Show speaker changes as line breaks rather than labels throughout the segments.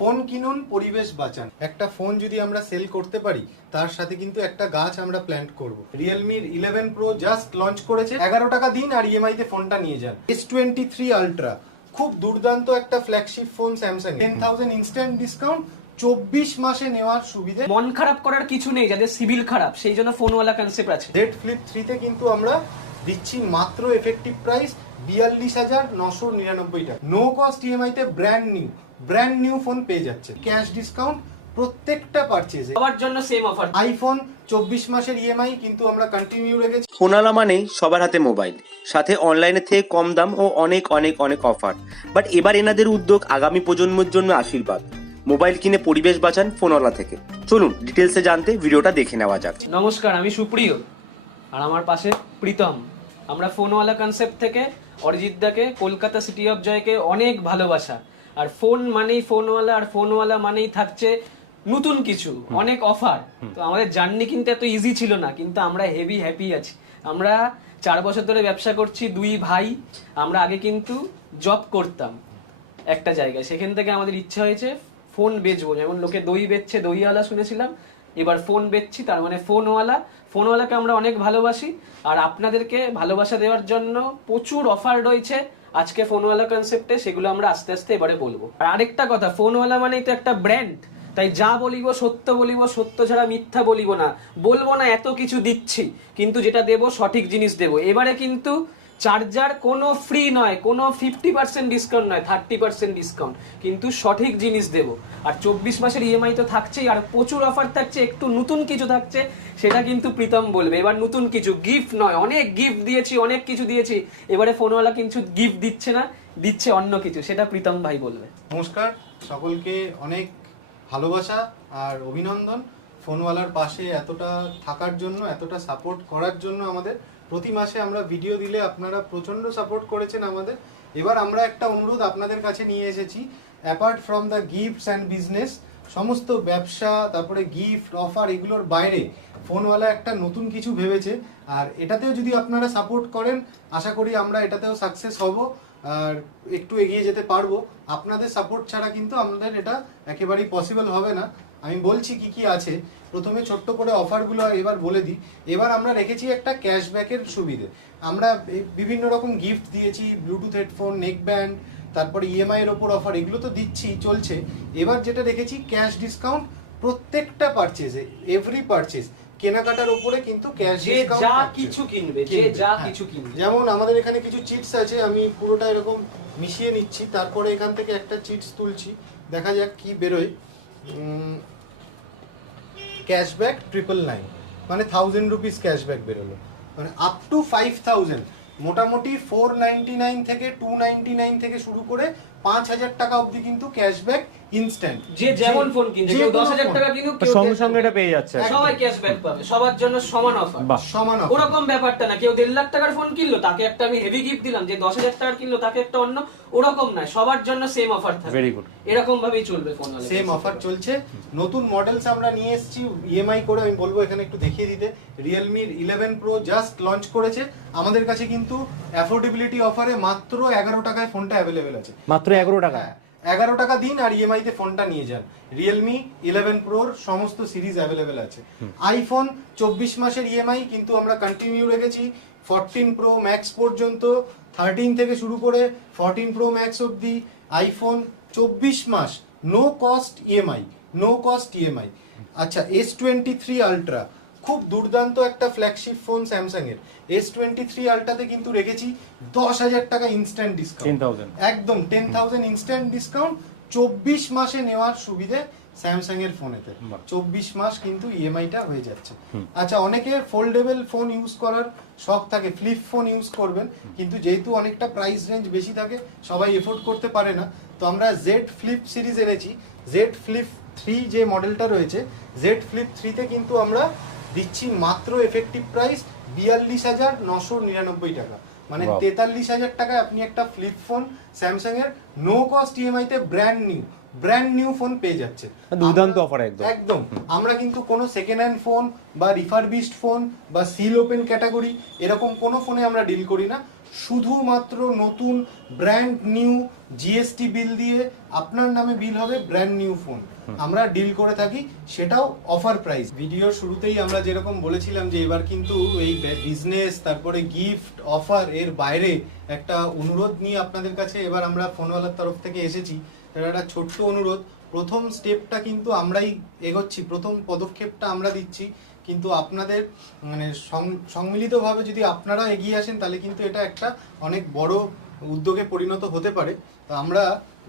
Phone কিনুন পরিবেশ বাঁচান। একটা ফোন যদি আমরা সেল করতে পারি তার সাথে কিন্তু একটা গাছ আমরা প্ল্যান্ট করব। রিয়েলমির ইলেভেন প্রো জাস্ট লঞ্চ করেছে এগারো টাকা দিন আর ইএমআই তে ফোনটা নিয়ে যান। এস টোয়েন্টি থ্রি আলট্রা খুব দুর্দান্ত একটা flagship phone Samsung ten thousand instant discount চব্বিশ মাসে নেওয়ার সুবিধে।
মন খারাপ করার কিছু নেই যাদের সিভিল খারাপ সেই জন্য ফোনওয়ালা কনসেপ্ট আছে।
জেড ফ্লিপ থ্রিতে কিন্তু আমরা দিচ্ছি মাত্র এফেক্টিভ প্রাইস বিয়াল্লিশ হাজার নশো নিরানব্বই টাকা। নো কস্ট ইএমআই তে brand new brand new phone পেয়ে যাচ্ছে। ক্যাশ ডিসকাউন্ট প্রত্যেকটা পারচেজে
সবার জন্য সেম অফার
আইফোন চব্বিশ মাসের ইএমআই কিন্তু আমরা কন্টিনিউ রেখেছি।
ফোনালা মানেই সবার হাতে মোবাইল সাথে অনলাইনে থেকে কম দাম ও অনেক অনেক অনেক অফার বাট এবার এনাদের উদ্যোগ আগামী প্রজন্মের জন্য আশীর্বাদ। মোবাইল কিনে পরিবেশ বাঁচান ফোনওয়ালা থেকে। চলুন ডিটেলসে জানতে ভিডিওটা দেখে নেওয়া যাক।
নমস্কার আমি সুপ্রিয়। আর আমার পাশে প্রীতম। আমরা ফোনওয়ালা কনসেপ্ট থেকে অরিজিৎ দাকে কলকাতা সিটি অফ জয়কে অনেক ভালোবাসা। আর ফোন মানেই ফোনওয়ালা আর ফোনওয়ালা মানেই থাকছে নতুন কিছু অনেক অফার তো আমাদের জার্নি কিন্তু এত ইজি ছিল না কিন্তু আমরা হেভি হ্যাপি আছি। আমরা চার বছর ধরে ব্যবসা করছি দুই ভাই। আমরা আগে কিন্তু জব করতাম একটা জায়গায়। সেখান থেকে আমাদের ইচ্ছা হয়েছে ফোন বেচবো। যেমন লোকে দই বেচছে দইওয়ালা শুনেছিলাম? এবার ফোন বেচছি তার মানে ফোনওয়ালা ফোনওয়ালাকে আমরা অনেক ভালোবাসি, আর আপনাদেরকে ভালোবাসা দেওয়ার জন্য প্রচুর অফার রয়েছে। আজকে ফোনওয়ালা কনসেপ্টে সেগুলো আমরা আস্তে আস্তে এবারে বলব। আর আরেকটা কথা, ফোনওয়ালা মানেই তো একটা ব্র্যান্ড তাই যা বলিব সত্য বলিব, সত্য ছাড়া মিথ্যা বলিব না। বলব না, এত কিছু দিচ্ছি, কিন্তু যেটা দেব সঠিক জিনিস দেব। এবারে কিন্তু চার্জার কোনো ফ্রি নয়, কোনো ফিফটি পার্সেন্ট ডিসকাউন্ট নয় থার্টি পার্সেন্ট ডিসকাউন্ট কিন্তু সঠিক জিনিস দেব। আর চব্বিশ মাসের ইএমআই তো থাকছেই, আর প্রচুর অফার থাকছে, একটু নতুন কিছু থাকছে, সেটা কিন্তু প্রীতম বলবে। এবার নতুন কিছু গিফট নয়, অনেক গিফট দিয়েছি, অনেক কিছু দিয়েছি। এবারে ফোনওয়ালা কিছু গিফট দিচ্ছে না, দিচ্ছে অন্য কিছু, সেটা প্রীতম ভাই বলবে।
নমস্কার, সকলকে অনেক ভালোবাসা আর অভিনন্দন। ফোনওয়ালার পাশে এতটা থাকার জন্য, এতটা সাপোর্ট করার জন্য আমাদের প্রতি মাসে আমরা ভিডিও দিলে আপনারা প্রচণ্ড সাপোর্ট করেছেন আমাদের। এবার আমরা একটা অনুরোধ আপনাদের কাছে নিয়ে এসেছি। Apart from the gifts and business সমস্ত ব্যবসা, তারপরে গিফট অফার এগুলোর বাইরে ফোনওয়ালা একটা নতুন কিছু ভেবেছে। আর এটাতেও যদি আপনারা সাপোর্ট করেন, আশা করি আমরা এটাতেও সাকসেস হব। আর একটু এগিয়ে যেতে পারব। আপনাদের সাপোর্ট ছাড়া কিন্তু আমাদের এটা একেবারেই পসিবল হবে না। আমি বলছি কি কি আছে? প্রথমে ছোট্ট করে অফারগুলো এবার বলে দিই। এবার আমরা রেখেছি একটা ক্যাশব্যাকের সুবিধে। আমরা বিভিন্ন রকম গিফট দিয়েছি ব্লুটুথ হেডফোন নেক ব্যান্ড তারপরে ইএমআই এর ওপর অফার এগুলো তো দিচ্ছি চলছে। এবার যেটা রেখেছি ক্যাশ ডিসকাউন্ট প্রত্যেকটা পারচেজে এভরি পারচেজ কেনাকাটার উপরে কিন্তু ক্যাশ
যে যা কিছু কিনবে যে যা কিছু কিনবে।
যেমন আমাদের এখানে কিছু চিটস আছে আমি পুরোটা এরকম মিশিয়ে নিচ্ছি তারপরে এখান থেকে একটা চিটস তুলছি। দেখা যাক কি বেরোয়। ক্যাশব্যাক ট্রিপল নাইন মানে থাউজেন্ড রুপিস ক্যাশব্যাক বেরোলো। মানে আপ টু ফাইভ থাউজেন্ড মোটামুটি ফোর নাইনটি নাইন থেকে টু নাইনটি নাইন থেকে শুরু করে পাঁচ হাজার টাকা অবধি কিন্তু ক্যাশব্যাক ইনস্ট্যান্ট
যে যেমন ফোন কিনছে কেউ দশ হাজার টাকা কিনুক
সঙ্গে সঙ্গে এটা পেয়ে যাচ্ছে।
সবাই ক্যাশব্যাক পাবে সবার জন্য সমান অফার
সমান offer।
ওরকম ব্যাপারটা না কেউ দেড় লাখ টাকার ফোন কিনলো তাকে একটা আমি হেভি গিফট দিলাম যে দশ হাজার টাকার কিনলো তাকে একটা অন্য ওরকম নয় সবার জন্য সেম অফার থাকবে।
ভেরি গুড
এরকম ভাবেই চলবে ফোন
সেম অফার চলছে। নতুন মডেলস আমরা নিয়ে এসেছি ইএমআই করে আমি বলব এখানে একটু দেখিয়ে দিতে। রিয়েলমির ইলেভেন প্রো জাস্ট লঞ্চ করেছে। আমাদের কাছে কিন্তু অ্যাফোর্ডেবিলিটি অফারে মাত্র এগারো টাকায় ফোনটা অ্যাভেলেবেল আছে।
মাত্র এগারো টাকা।
হ্যাঁ এগারো টাকা দিন আর ইএমআই তে ফোনটা নিয়ে যান। রিয়েলমি ইলেভেন প্রোর সমস্ত সিরিজ অ্যাভেলেবেল আছে। আইফোন চব্বিশ মাসের ইএমআই কিন্তু আমরা কন্টিনিউ রেখেছি। ফোরটিন প্রো ম্যাক্স পর্যন্ত থার্টিন থেকে শুরু করে ফোরটিন প্রো ম্যাক্স অবধি আইফোন চব্বিশ মাস no cost EMI no cost EMI আচ্ছা এস টোয়েন্টি থ্রি আলট্রা খুব দুর্দান্ত একটা ফ্ল্যাগশিপ ফোন স্যামসাং এর। এস টোয়েন্টি থ্রি আলটাতে কিন্তু রেখেছি দশ হাজার টাকা ইনস্ট্যান্ট ডিসকাউন্ট একদম টেন থাউজেন্ড ইনস্ট্যান্ট ডিসকাউন্ট চব্বিশ মাসে নেওয়ার সুবিধে স্যামসাং এর ফোনেতে চব্বিশ মাস কিন্তু ইএমআইটা হয়ে যাচ্ছে। আচ্ছা অনেকে ফোল্ডেবল ফোন ইউজ করার শখ থাকে ফ্লিপ ফোন ইউজ করবেন কিন্তু যেহেতু অনেকটা প্রাইস রেঞ্জ বেশি থাকে সবাই এফোর্ড করতে পারে না। তো আমরা জেড ফ্লিপ সিরিজ এনেছি। জেড ফ্লিপ থ্রি যে মডেলটা রয়েছে জেড ফ্লিপ থ্রিতে কিন্তু আমরা দিচ্ছি মাত্র এফেক্টিভ প্রাইস বিয়াল্লিশ হাজার নশো নিরানব্বই টাকা। মানে তেতাল্লিশ হাজার টাকায় আপনি একটা ফ্লিপ ফোন স্যামসাং এর নো কস্ট ইএমআই তে brand new brand new phone পেয়ে যাচ্ছে
দুর্দান্ত অফার একদম।
একদম। আমরা কিন্তু কোনো সেকেন্ড হ্যান্ড ফোন বা রিফারবিস্ট ফোন বা সিল ওপেন ক্যাটাগরি এরকম কোনো ফোনে আমরা ডিল করি না। শুধুমাত্র নতুন ব্র্যান্ড নিউ জিএসটি বিল দিয়ে আপনার নামে বিল হবে ব্র্যান্ড নিউ ফোন আমরা ডিল করে থাকি সেটাও অফার প্রাইস ভিডিওর শুরুতেই আমরা যেরকম বলেছিলাম যে এবার কিন্তু এই বিজনেস তারপরে গিফট অফার এর বাইরে একটা অনুরোধ নিয়ে আপনাদের কাছে এবার আমরা ফোনওয়ালার তরফ থেকে এসেছি। একটা ছোট্ট অনুরোধ। প্রথম স্টেপটা কিন্তু আমরাই এগোচ্ছি প্রথম পদক্ষেপটা আমরা দিচ্ছি। কিন্তু আপনাদের মানে সম্মিলিতভাবে যদি আপনারা এগিয়ে আসেন, তাহলে কিন্তু এটা একটা অনেক বড় উদ্যোগে পরিণত হতে পারে। তো আমরা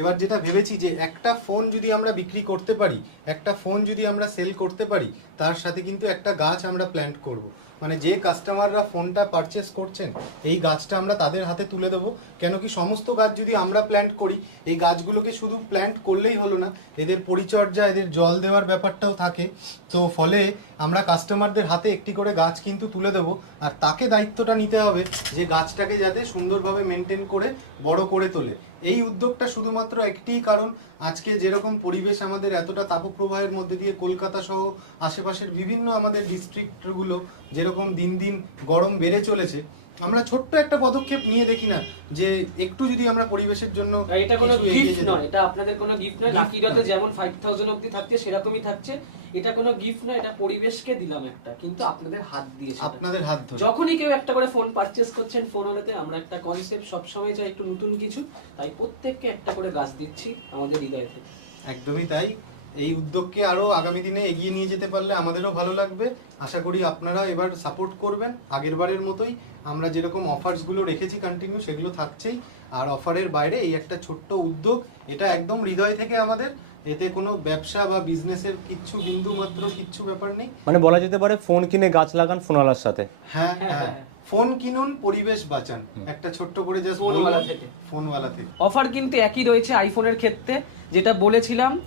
এবার যেটা ভেবেছি যে একটা ফোন যদি আমরা বিক্রি করতে পারি, একটা ফোন যদি আমরা সেল করতে পারি, তার সাথে কিন্তু একটা গাছ আমরা প্ল্যান্ট করব। মানে যে কাস্টমাররা ফোনটা পারচেস করছেন, এই গাছটা আমরা তাদের হাতে তুলে দেবো। কেন কি সমস্ত গাছ যদি আমরা প্ল্যান্ট করি, এই গাছগুলোকে শুধু প্ল্যান্ট করলেই হলো না, এদের পরিচর্যা, এদের জল দেওয়ার ব্যাপারটাও থাকে। তো ফলে আমরা কাস্টমারদের হাতে একটি করে গাছ কিন্তু তুলে দেবো, আর তাকে দায়িত্বটা নিতে হবে যে গাছটাকে যাতে সুন্দরভাবে মেনটেন করে, বড় করে তোলে। এই উদ্যোগটা শুধুমাত্র একটিই কারণ, আজকে যেরকম পরিবেশ আমাদের এতটা তাপপ্রবাহের মধ্যে দিয়ে কলকাতা সহ আশেপাশের বিভিন্ন আমাদের ডিস্ট্রিক্টগুলো যেরকম দিন দিন গরম বেড়ে চলেছে আমরা ছোট্ট একটা পদক্ষেপ নিয়ে দেখি না যে একটু যদি আমরা পরিবেশের জন্য
এটা কোনো গিফট নয় এটা আপনাদের কোনো গিফট নয় লাকি
নয়।
যেমন ফাইভ থাউজেন্ড অব্দি থাকছে সেরকমই থাকছে। এটা কোনো গিফট নয় এটা পরিবেশকে দিলাম একটা কিন্তু আপনাদের হাত দিয়ে
আপনাদের হাত ধরে।
যখনই কেউ একটা করে ফোন পারচেস করছেন ফোন হলেতে আমরা একটা কনসেপ্ট সবসময় চাই একটু নতুন কিছু তাই প্রত্যেককে একটা করে গাছ দিচ্ছি আমাদের হৃদয় থেকে।
একদমই তাই। এই উদ্যোগকে আরও আগামী দিনে এগিয়ে নিয়ে যেতে পারলে আমাদেরও ভালো লাগবে। আশা করি আপনারা এবার সাপোর্ট করবেন। আগের বারের মতোই আমরা যেরকম অফার্সগুলো রেখেছি কন্টিনিউ সেগুলো থাকছেই। আর অফারের বাইরে এই একটা ছোট্ট উদ্যোগ এটা একদম হৃদয় থেকে আমাদের। এতে কোনো ব্যবসা বা বিজনেসের কিচ্ছু বিন্দু মাত্র কিচ্ছু ব্যাপার নেই।
মানে বলা যেতে পারে ফোন কিনে গাছ লাগান ফোনওয়ালার সাথে।
হ্যাঁ
হ্যাঁ,
হ্যাঁ।
হ্যাঁ।
ফোন কিনুন পরিবেশ বাঁচান। একটা ছোট্ট করে জাস্ট
ফোনওয়ালা থেকে।
ফোনওয়ালা থেকে।
অফার কিন্তু একই রয়েছে আইফোনের ক্ষেত্রে। যেটা বলেছিলাম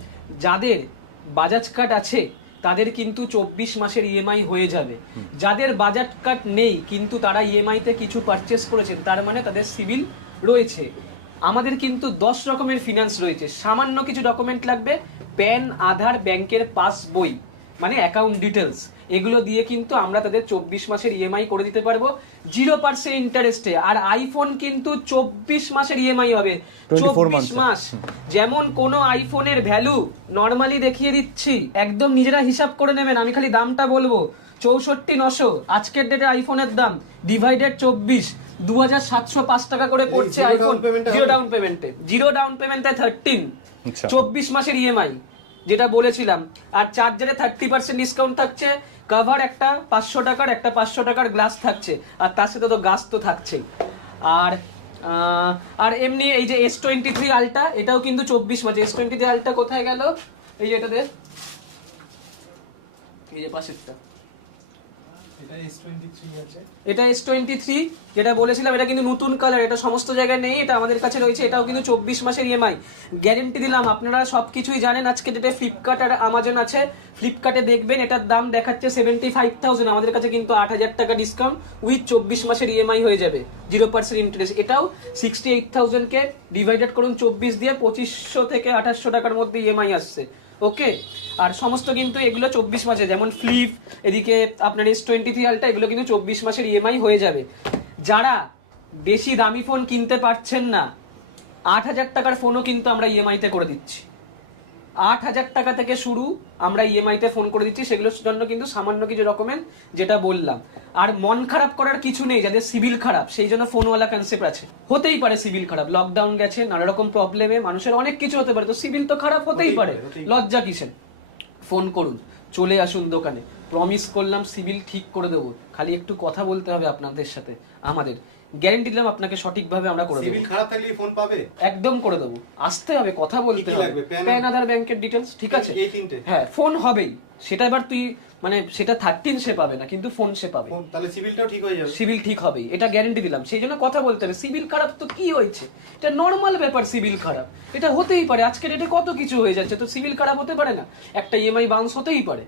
যাদের বাজাজ কার্ড আছে তাদের কিন্তু চব্বিশ মাসের ইএমআই হয়ে যাবে। যাদের বাজাজ কার্ড নেই কিন্তু তারা ইএমআইতে কিছু পারচেস করেছেন তার মানে তাদের সিভিল রয়েছে। আমাদের কিন্তু দশ রকমের ফিনান্স রয়েছে। সামান্য কিছু ডকুমেন্ট লাগবে প্যান আধার ব্যাংকের পাস বই মানে অ্যাকাউন্ট ডিটেলস এগুলো দিয়ে কিন্তু আমরা তাদের চব্বিশ মাসের ইএমআই করে দিতে পারব। জিরো পার্সেন্ট ইন্টারেস্টে আর আইফোন কিন্তু চব্বিশ মাসের ইএমআই হবে। চব্বিশ মাস। যেমন কোন আইফোনের ভ্যালু নর্মালি দেখিয়ে দিচ্ছি একদম নিজেরা হিসাব করে নেবেন। আমি খালি দামটা বলব। চৌষট্টি নশো। আজকের ডেটে আইফোনের দাম। ডিভাইডেড চব্বিশ। দু হাজার সাতশো পাঁচ টাকা করে পড়ছে আইফোন জিরো ডাউন পেমেন্টে জিরো ডাউন পেমেন্টে থার্টিন
আচ্ছা।
চব্বিশ মাসের ইএমআই যেটা বলেছিলাম। আর চার্জারে থার্টি পার্সেন্ট ডিসকাউন্ট থাকছে কভার একটা পাঁচশো টাকার, একটা পাঁচশো টাকার গ্লাস থাকছে, আর তার সাথে তো গাছ তো থাকছেই। আর আর এমনি এই যে এস টোয়েন্টি থ্রি আলটা এটাও কিন্তু চব্বিশ মাঝে এস টোয়েন্টি থ্রি আলটা কোথায় গেল? এই যে এটাতে এই যে পাশেরটা।
এটা S23
এস টোয়েন্টি থ্রি যেটা বলেছিলাম, এটা কিন্তু নতুন কালার এটা সমস্ত জায়গায় নেই, এটা আমাদের কাছে রয়েছে, এটাও কিন্তু চব্বিশ মাসের ইএমআই গ্যারেন্টি দিলাম, আপনারা সবকিছুই জানেন আজকে যেটা ফ্লিপকার্ট আর আমাজন আছে। ফ্লিপকার্টে দেখবেন, এটার দাম দেখাচ্ছে সেভেন্টি ফাইভ থাউজেন্ড আমাদের কাছে কিন্তু আট হাজার টাকা ডিসকাউন্ট উইথ চব্বিশ মাসের ইএমআই হয়ে যাবে জিরো পার্সেন্ট ইন্টারেস্ট এটাও সিক্সটি এইট থাউজেন্ডকে ডিভাইডেড করুন চব্বিশ দিয়ে পঁচিশশো থেকে আঠাশশো টাকার মধ্যে ইএমআই আসছে। ওকে আর সমস্ত কিন্তু এগুলো চব্বিশ মাসে, যেমন ফ্লিপ এদিকে আপনার এস টোয়েন্টি থ্রি আলটা এগুলো কিন্তু চব্বিশ মাসের ইএমআই হয়ে যাবে। যারা বেশি দামি ফোন কিনতে পারছেন না, আট হাজার টাকার ফোনও কিন্তু আমরা ইএমআইতে করে দিচ্ছি। আট হাজার টাকা থেকে শুরু আমরা ইএমআই তে ফোন করে দিচ্ছি সেগুলোর জন্য কিন্তু সামান্য কিছু ডকুমেন্ট যেটা বললাম। আর মন খারাপ করার কিছু নেই যাদের সিভিল খারাপ সেই জন্য ফোনওয়ালা কনসেপ্ট আছে। হতেই পারে সিভিল খারাপ লকডাউন গেছে নানা রকম প্রবলেমে মানুষের অনেক কিছু হতে পারে তো সিভিল তো খারাপ হতেই পারে। লজ্জা কিসের? ফোন করুন চলে আসুন দোকানে। প্রমিস করলাম সিভিল ঠিক করে দেবো। খালি একটু কথা বলতে হবে আপনাদের সাথে আমাদের। গ্যারেন্টি দিলাম আপনাকে সঠিকভাবে আমরা করে দেবো।
সিভিল খারাপ থাকলে ফোন পাবে?
একদম করে দেবো। আসতে হবে কথা বলতে হবে। প্যান আধার ব্যাংকের ডিটেলস ঠিক আছে?
এই তিনটে?
হ্যাঁ ফোন হবেই। সেটা এবার তুই মানে সেটা থার্টিন সে পাবে না কিন্তু ফোন সে পাবে।
তাহলে সিভিলটাও ঠিক হয়ে যাবে।
সিভিল ঠিক হবেই। এটা গ্যারেন্টি দিলাম। সেই জন্য কথা বলতে হবে। সিভিল খারাপ তো কি হয়েছে? এটা নর্মাল ব্যাপার সিভিল খারাপ। এটা হতেই পারে। আজকের ডেটে কত কিছু হয়ে যাচ্ছে? তো সিভিল খারাপ হতে পারে না। একটা ইএমআই বাউন্স হতেই পারে।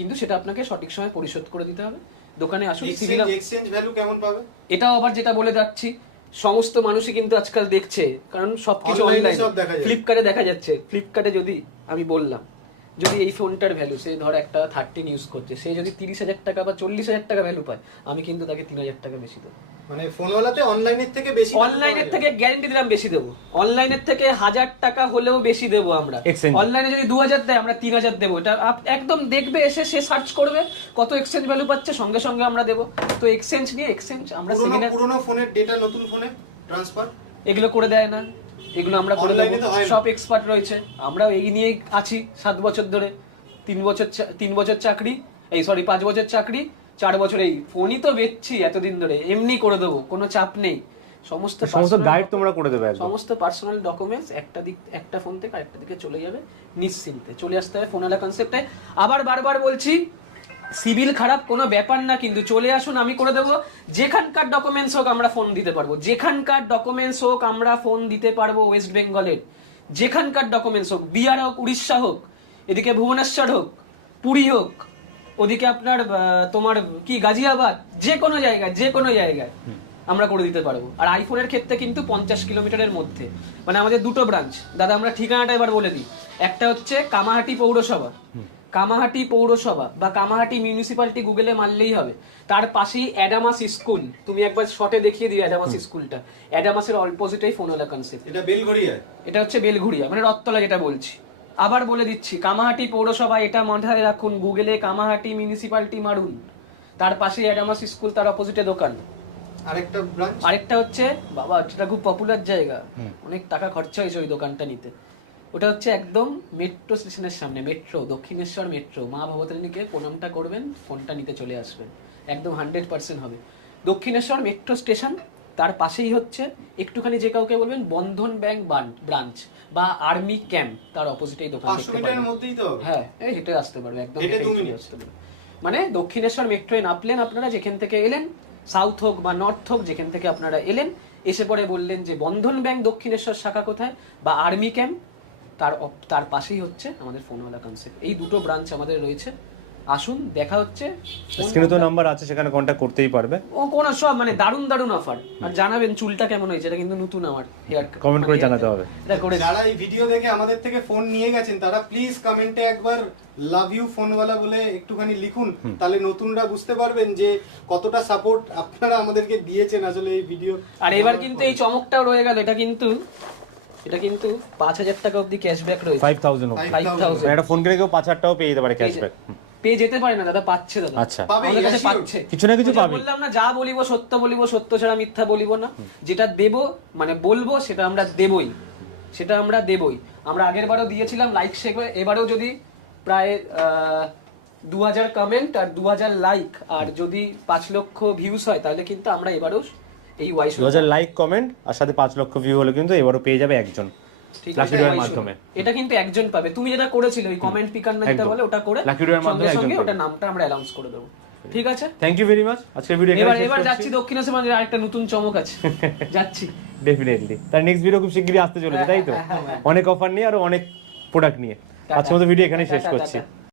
কিন্তু সেটা আপনাকে সঠিক সময় পরিশোধ করে দিতে হবে। দোকানে আসুন সিভিল
এক্সচেঞ্জ ভ্যালু কেমন পাবে?
এটাও আবার যেটা বলে যাচ্ছি সমস্ত মানুষই কিন্তু আজকাল দেখছে কারণ সবকিছু অনলাইন। ফ্লিপকার্টে দেখা যাচ্ছে। ফ্লিপকার্টে যদি আমি বললাম যদি এই ফোনটার ভ্যালু সে ধর একটা থার্টিন ইউজ করছে সে যদি তিরিশ হাজার টাকা বা চল্লিশ হাজার টাকা ভ্যালু পায় আমি কিন্তু তাকে তিন হাজার টাকা বেশি দেবো।
মানে ফোনওয়ালাতে অনলাইনের থেকে বেশি
অনলাইনের থেকে গ্যারান্টি দিলাম বেশি দেবো। অনলাইনের থেকে হাজার টাকা হলেও বেশি দেবো আমরা। অনলাইনে যদি দু হাজার দেয় আমরা তিন হাজার দেবো। এটা আপ- একদম দেখবে এসে সে সার্চ করবে কত এক্সচেঞ্জ ভ্যালু পাচ্ছে সঙ্গে সঙ্গে আমরা দেবো। তো এক্সচেঞ্জ নিয়ে এক্সচেঞ্জ আমরা।
পুরোনো ফোনের ডেটা নতুন ফোনে ট্রান্সফার
এগুলো করে দেয় না। এগুলো আমরা করে দেবো।
তো
সব এক্সপার্ট রয়েছে। আমরাও এই নিয়েই আছি সাত বছর ধরে। তিন বছর চা- তিন বছর চাকরি এই সরি পাঁচ বছর চাকরি চার বছর এই ফোনই তো বেচছি এতদিন ধরে এমনি করে দেবো কোনো চাপ নেই। সমস্ত
সমস্ত গাইড তোমরা করে দেবে
সমস্ত পার্সোনাল ডকুমেন্টস একটা দিক একটা ফোন থেকে আরেকটা দিকে চলে যাবে নিশ্চিন্তে। চলে আসতে হবে ফোনালা কনসেপ্টে আবার বারবার বলছি সিভিল খারাপ কোনো ব্যাপার না কিন্তু চলে আসুন আমি করে দেবো। যেখানকার ডকুমেন্টস হোক আমরা ফোন দিতে পারব। যেখানকার ডকুমেন্টস হোক আমরা ফোন দিতে পারব ওয়েস্ট বেঙ্গলের যেখানকার ডকুমেন্টস হোক বিহার হোক উড়িষ্যা হোক এদিকে ভুবনেশ্বর হোক পুরী হোক ওদিকে আপনার তোমার কি গাজিয়াবাদ? যে কোনো জায়গায় যে কোনো জায়গায় আমরা করে দিতে পারব। আর আইফোনের ক্ষেত্রে কিন্তু পঞ্চাশ কিলোমিটারের মধ্যে। মানে আমাদের দুটো ব্রাঞ্চ দাদা আমরা ঠিকানাটা এবার বলে দিই। একটা হচ্ছে কামাহাটি পৌরসভা। কামাহাটি পৌরসভা বা কামাহাটি মিউনিসিপালিটি গুগলে মারলেই হবে। তার পাশেই অ্যাডামাস স্কুল তুমি একবার শর্টে দেখিয়ে দিও অ্যাডামাস স্কুলটা অ্যাডামাসের অপোজিটেই ফোনওয়ালা কনসেপ্ট
এটা বেলঘড়িয়ায়?
এটা হচ্ছে বেলঘুরিয়া মানে রত্তলা যেটা বলছি। আবার বলে দিচ্ছি কামাহাটি পৌরসভা এটা মাথায় রাখুন গুগলে কামাহাটি মিউনিসিপালিটি মারুন। তার পাশেই অ্যাডামাস স্কুল তার অপোজিটে দোকান।
আরেকটা ব্রাঞ্চ
আরেকটা হচ্ছে বাবা সেটা খুব পপুলার জায়গা। অনেক টাকা খরচা হয়েছে ওই দোকানটা নিতে। ওটা হচ্ছে একদম মেট্রো স্টেশনের সামনে মেট্রো দক্ষিণেশ্বর মেট্রো মা ভবতারিণীকে প্রণামটা করবেন ফোনটা নিতে চলে আসবেন। একদম হান্ড্রেড পার্সেন্ট হবে। দক্ষিণেশ্বর মেট্রো স্টেশন তার পাশেই হচ্ছে একটুখানি যে কাউকে বলবেন বন্ধন ব্যাংক ব্রাঞ্চ বা আর্মি ক্যাম্প তার অপোজিটেই দোকান দেখতে পাবেন। হ্যাঁ এই হেঁটে আসতে পারবে একদম। আসতে পারবে। মানে দক্ষিণেশ্বর মেট্রোয় নামলেন আপনারা যেখান থেকে এলেন সাউথ হোক বা নর্থ হোক যেখান থেকে আপনারা এলেন এসে পরে বললেন যে বন্ধন ব্যাংক দক্ষিণেশ্বর শাখা কোথায় বা আর্মি ক্যাম্প তার তার পাশেই হচ্ছে আমাদের ফোনওয়ালা কনসেপ্ট এই দুটো ব্রাঞ্চ আমাদের রয়েছে আসুন দেখা হচ্ছে।
স্ক্রিনে তো নাম্বার আছে সেখানে কন্ট্যাক্ট করতেই পারবে।
ও কোন সব মানে দারুণ দারুণ অফার আর জানাবেন চুলটা কেমন হয়েছে এটা কিন্তু নতুন আমার হেয়ার
Comment করে জানাতে হবে।
এটা করে
যারা এই ভিডিও দেখে আমাদের থেকে ফোন নিয়ে গেছেন তারা প্লিজ কমেন্টে একবার লাভ ইউ ফোনওয়ালা বলে একটুখানি লিখুন। তাহলে নতুনরা বুঝতে পারবেন যে কতটা সাপোর্ট আপনারা আমাদেরকে দিয়েছেন আসলে এই ভিডিও
আর এবার কিন্তু এই চমকটাও রয়ে গেল এটা কিন্তু এটা কিন্তু পাঁচ হাজার টাকা অব্দি ক্যাশব্যাক রয়েছে।
ফাইভ থাউজেন্ড
ফাইভ থাউজেন্ড
একটা ফোন কিনে কেউ পাঁচ হাজার টাকাও পেয়ে যেতে পারে ক্যাশব্যাক
পেয়ে যেতে পারে না দাদা পাচ্ছে দাদা।
আচ্ছা।
পাবে
আমাদের কাছে পাচ্ছে।
কিছু না কিছু পাবে।
বললাম না যা বলিব সত্য বলিব সত্য ছাড়া মিথ্যা বলিব না। যেটা দেব মানে বলব সেটা আমরা দেবই। সেটা আমরা দেবই। আমরা আগের বারও দিয়েছিলাম লাইক শেখ এবারেও যদি প্রায় দু হাজার কমেন্ট আর দু হাজার লাইক আর যদি পাঁচ লক্ষ ভিউজ হয় তাহলে কিন্তু আমরা এবারেও এই ওয়াইস
দু হাজার লাইক কমেন্ট আর সাথে পাঁচ লক্ষ ভিউ হলে কিন্তু এবারও পেয়ে যাবে একজন।
ওই
মাধ্যমে।
এটা কিন্তু একজন পাবে। তুমি যেটা করেছিলে ওই কমেন্ট পিকার না যেটা বলে ওটা করে
Lucky draw মাধ্যমে একজন
সঙ্গে ওটা নামটা আমরা অ্যানাউন্স করে দেবো। ঠিক আছে?
থ্যাংক ইউ ভেরি মাচ আজকের ভিডিও
এবার এবার যাচ্ছি দক্ষিণেশ্বর মন্দিরে আরেকটা নতুন চমক আছে। যাচ্ছি।
ডেফিনেটলি তার নেক্সট ভিডিও খুব শিগগিরই আসতে চলেছে তাই তো?
হ্যাঁ, হ্যাঁ, হ্যাঁ।
অনেক অফার নিয়ে আর অনেক প্রোডাক্ট নিয়ে। আজকের মতো ভিডিও এখানেই শেষ করছি।